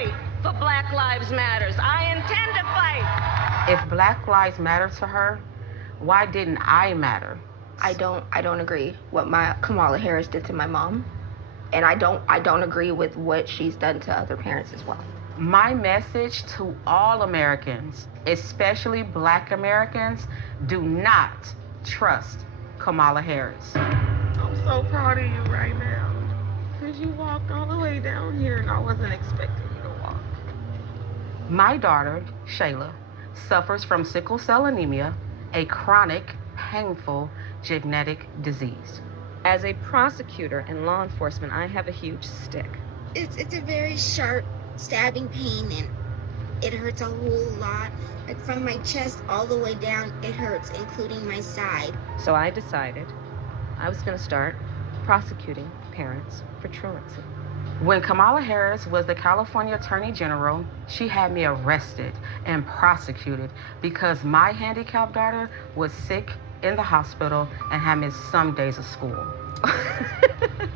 fight for Black Lives Matters. I intend to fight. If Black lives matter to her, why didn't I matter? I don't agree what Kamala Harris did to my mom. And I don't agree with what she's done to other parents as well. My message to all Americans, especially Black Americans, do not trust Kamala Harris. I'm so proud of you right now. Because you walked all the way down here and I wasn't expecting you to walk. My daughter, Shayla, suffers from sickle cell anemia, a chronic, painful genetic disease. As a prosecutor in law enforcement, I have a huge stick. It's a very sharp, stabbing pain, and it hurts a whole lot. Like from my chest all the way down, it hurts, including my side. So I decided I was going to start prosecuting parents for truancy. When Kamala Harris was the California Attorney General, she had me arrested and prosecuted because my handicapped daughter was sick in the hospital and had missed some days of school. I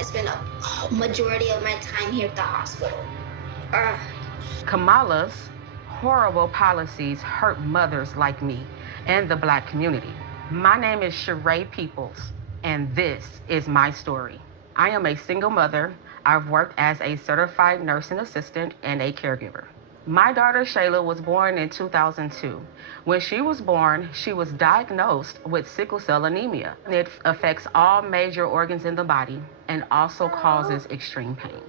spent a majority of my time here at the hospital. Kamala's horrible policies hurt mothers like me and the Black community. My name is Sheree Peoples, and this is my story. I am a single mother. I've worked as a certified nursing assistant and a caregiver. My daughter Shayla was born in 2002. When she was born, she was diagnosed with sickle cell anemia. It affects all major organs in the body and also causes extreme pain.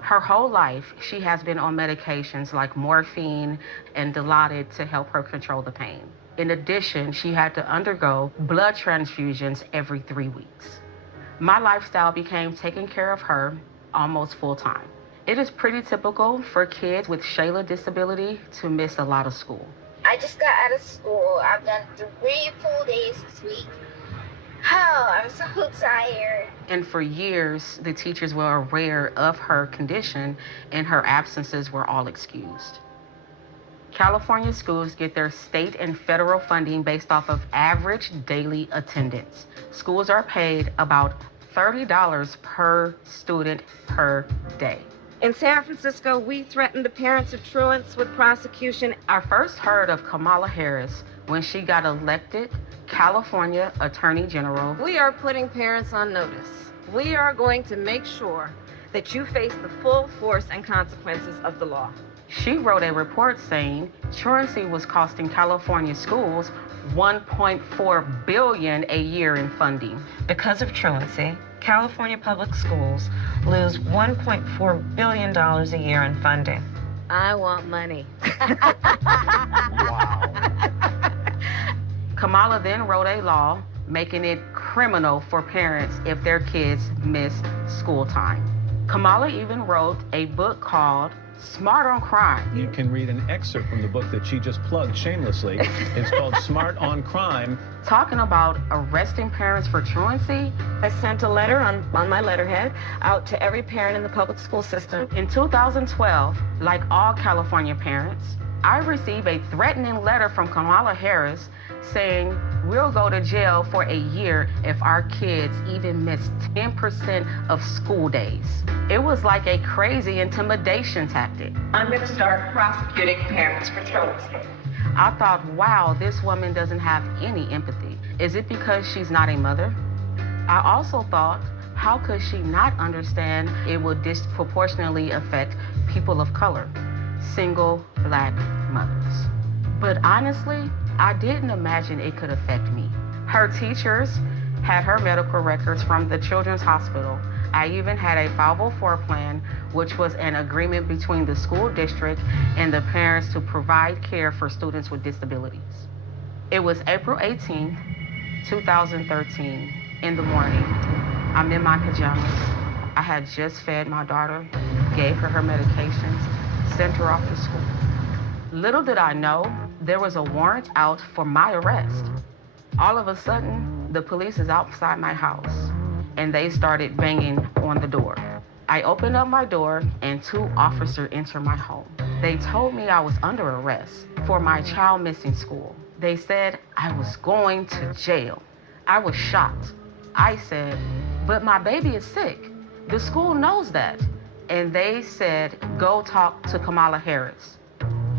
Her whole life, she has been on medications like morphine and Dilaudid to help her control the pain. In addition, she had to undergo blood transfusions every 3 weeks. My lifestyle became taking care of her almost full time. It is pretty typical for kids with Shayla disability to miss a lot of school. I just got out of school. I've done 3 full days this week. Oh, I'm so tired. And for years, the teachers were aware of her condition and her absences were all excused. California schools get their state and federal funding based off of average daily attendance. Schools are paid about $30 per student per day. In San Francisco, we threatened the parents of truants with prosecution. I first heard of Kamala Harris when she got elected California Attorney General. We are putting parents on notice. We are going to make sure that you face the full force and consequences of the law. She wrote a report saying truancy was costing California schools $1.4 billion a year in funding. Because of truancy, California public schools lose $1.4 billion a year in funding. I want money. Kamala then wrote a law making it criminal for parents if their kids miss school time. Kamala even wrote a book called Smart on Crime. You can read an excerpt from the book that she just plugged shamelessly. It's called Smart on Crime. Talking about arresting parents for truancy. I sent a letter on my letterhead out to every parent in the public school system. In 2012, like all California parents, I received a threatening letter from Kamala Harris saying we'll go to jail for a year if our kids even miss 10% of school days. It was like a crazy intimidation tactic. I'm going to start prosecuting parents for truancy. I thought, wow, this woman doesn't have any empathy. Is it because she's not a mother? I also thought, how could she not understand it would disproportionately affect people of color, single Black mothers? But honestly, I didn't imagine it could affect me. Her teachers had her medical records from the Children's Hospital. I even had a 504 plan, which was an agreement between the school district and the parents to provide care for students with disabilities. It was April 18th, 2013, in the morning. I'm in my pajamas. I had just fed my daughter, gave her her medications, sent her off to school. Little did I know, there was a warrant out for my arrest. All of a sudden, the police is outside my house, and they started banging on the door. I opened up my door, and 2 officers entered my home. They told me I was under arrest for my child missing school. They said I was going to jail. I was shocked. I said, But my baby is sick. The school knows that. And they said, go talk to Kamala Harris.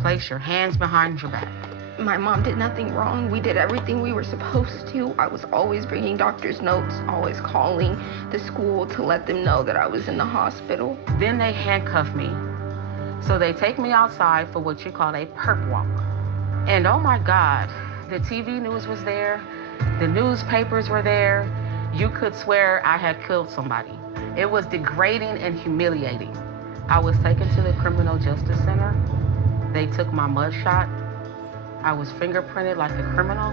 Place your hands behind your back. My mom did nothing wrong. We did everything we were supposed to. I was always bringing doctor's notes, always calling the school to let them know that I was in the hospital. Then they handcuff me. So they take me outside for what you call a perp walk. And oh my God, the TV news was there. The newspapers were there. You could swear I had killed somebody. It was degrading and humiliating. I was taken to the Criminal Justice Center. They took my mugshot. I was fingerprinted like a criminal,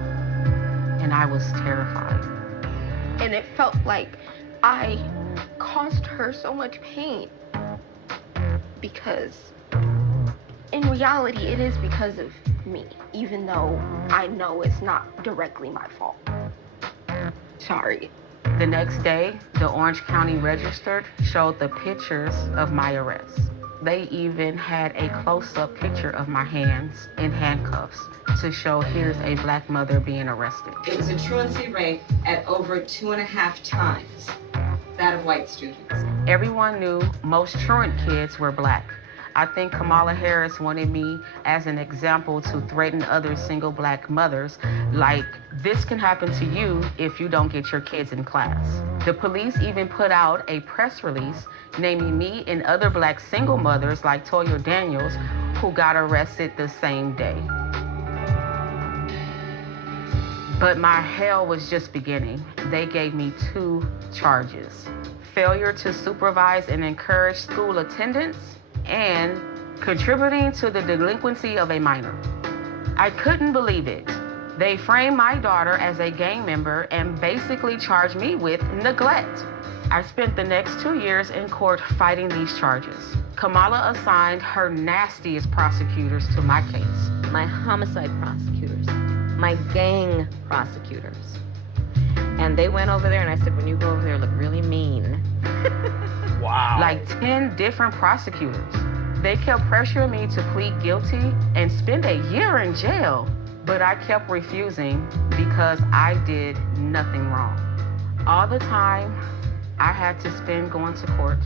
and I was terrified. And it felt like I caused her so much pain. Because in reality, it is because of me, even though I know it's not directly my fault. Sorry. The next day, the Orange County Register showed the pictures of my arrest. They even had a close-up picture of my hands in handcuffs to show here's a black mother being arrested. It was a truancy rate at over 2.5 times that of white students. Everyone knew most truant kids were black. I think Kamala Harris wanted me as an example to threaten other single black mothers, like, this can happen to you if you don't get your kids in class. The police even put out a press release naming me and other black single mothers like Toya Daniels, who got arrested the same day. But my hell was just beginning. They gave me 2 charges: failure to supervise and encourage school attendance, and contributing to the delinquency of a minor. I couldn't believe it. They framed my daughter as a gang member and basically charged me with neglect. I spent the next 2 years in court fighting these charges. Kamala assigned her nastiest prosecutors to my case. My homicide prosecutors, my gang prosecutors. And they went over there and I said, when you go over there, look really mean. Wow. Like 10 different prosecutors. They kept pressuring me to plead guilty and spend a year in jail. But I kept refusing because I did nothing wrong. All the time I had to spend going to court,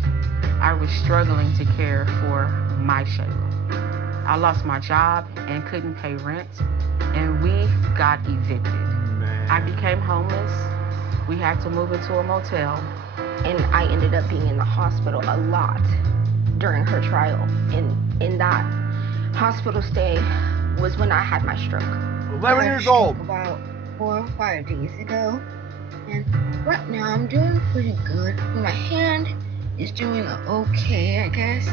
I was struggling to care for my Shayla. I lost my job and couldn't pay rent, and we got evicted. Man. I became homeless. We had to move into a motel. And I ended up being in the hospital a lot during her trial. And in that hospital stay was when I had my stroke. 11 years old. About 4 or 5 days ago. And right now I'm doing pretty good. My hand is doing okay, I guess.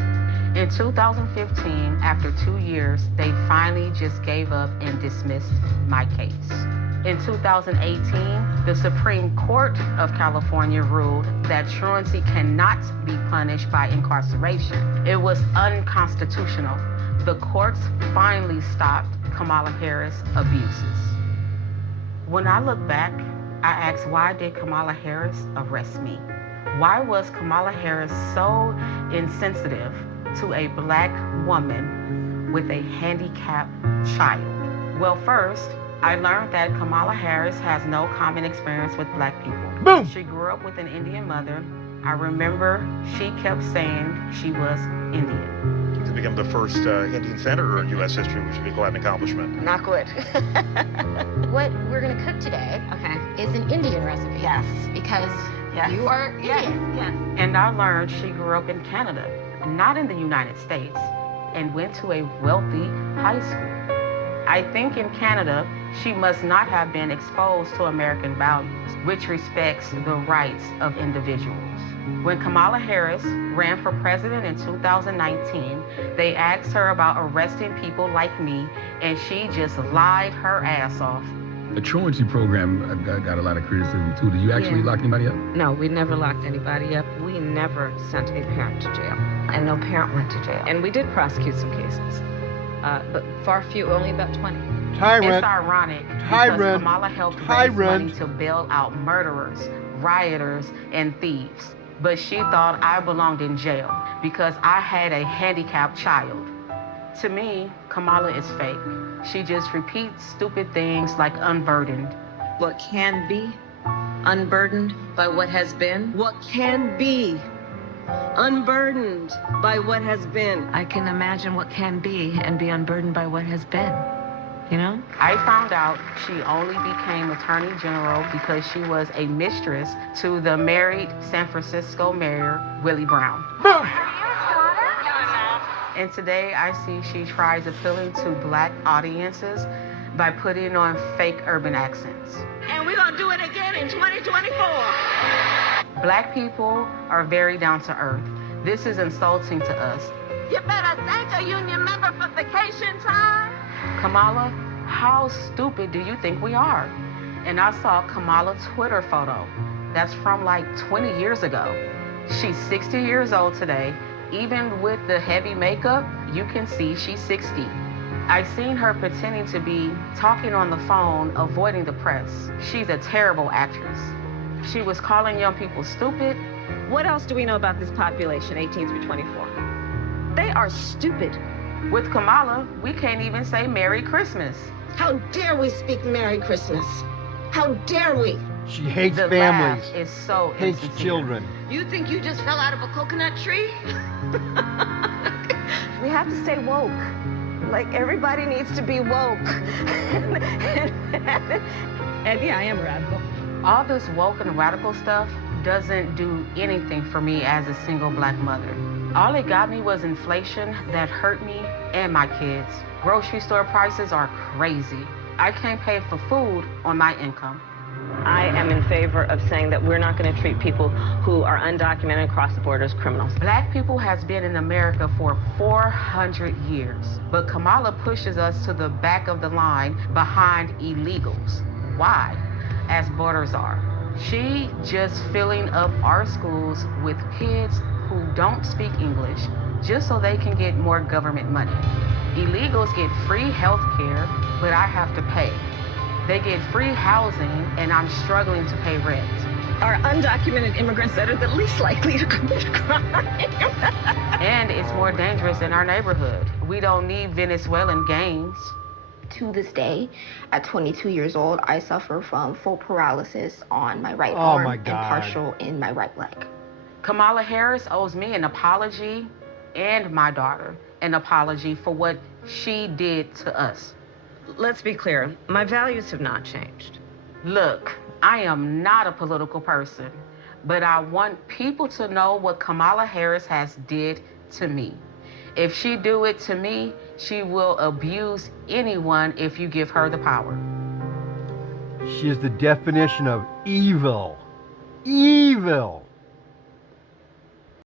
In 2015, after 2 years, they finally just gave up and dismissed my case. In 2018, the Supreme Court of California ruled that truancy cannot be punished by incarceration. It was unconstitutional. The courts finally stopped Kamala Harris' abuses. When I look back, I ask, why did Kamala Harris arrest me? Why was Kamala Harris so insensitive to a black woman with a handicapped child? Well, first, I learned that Kamala Harris has no common experience with black people. Boom! She grew up with an Indian mother. I remember she kept saying she was Indian. To become the first Indian senator in U.S. history, which would be quite an accomplishment. Not good. What we're gonna cook today is an Indian recipe. Yes. Because Yes. you are Indian. Yes. And I learned she grew up in Canada, not in the United States, and went to a wealthy high school. I think in Canada, she must not have been exposed to American values, which respects the rights of individuals. When Kamala Harris ran for president in 2019, they asked her about arresting people like me, and she just lied her ass off. The truancy program got a lot of criticism too. Did you actually lock anybody up? No, we never locked anybody up. We never sent a parent to jail. And no parent went to jail. And we did prosecute some cases. But far few, only about 20. Tyrant. It's ironic because Kamala helped raise money to bail out murderers, rioters, and thieves. But she thought I belonged in jail because I had a handicapped child. To me, Kamala is fake. She just repeats stupid things like unburdened. What can be unburdened by what has been. What can be unburdened by what has been. I can imagine what can be and be unburdened by what has been. You know? I found out she only became Attorney General because she was a mistress to the married San Francisco Mayor, Willie Brown. Boom! And today I see she tries appealing to Black audiences by putting on fake urban accents. And we're gonna do it again in 2024. Black people are very down to earth. This is insulting to us. You better thank a union member for vacation time. Kamala, how stupid do you think we are? And I saw Kamala's Twitter photo. That's from like 20 years ago. She's 60 years old today. Even with the heavy makeup, you can see she's 60. I seen her pretending to be talking on the phone, avoiding the press. She's a terrible actress. She was calling young people stupid. What else do we know about this population, 18 through 24? They are stupid. With Kamala, we can't even say Merry Christmas. How dare we speak Merry Christmas? How dare we? She hates The families, laugh is so hates insincere. children. You think you just fell out of a coconut tree? We have to stay woke. Like, everybody needs to be woke. And yeah, I am radical. All this woke and radical stuff doesn't do anything for me as a single Black mother. All it got me was inflation that hurt me and my kids. Grocery store prices are crazy. I can't pay for food on my income. I am in favor of saying that we're not going to treat people who are undocumented and cross the border as criminals. Black people has been in America for 400 years, but Kamala pushes us to the back of the line behind illegals. Why? As borders are. She just filling up our schools with kids who don't speak English just so they can get more government money. Illegals get free health care, but I have to pay. They get free housing, and I'm struggling to pay rent. Are undocumented immigrants that are the least likely to commit a crime. And it's more dangerous in our neighborhood. We don't need Venezuelan gangs. To this day, at 22 years old, I suffer from full paralysis on my right Oh arm my and God. partial in my right leg. Kamala Harris owes me an apology and my daughter an apology for what she did to us. Let's be clear, my values have not changed. Look, I am not a political person, but I want people to know what Kamala Harris has did to me. If she do it to me, she will abuse anyone if you give her the power. She is the definition of evil. Evil.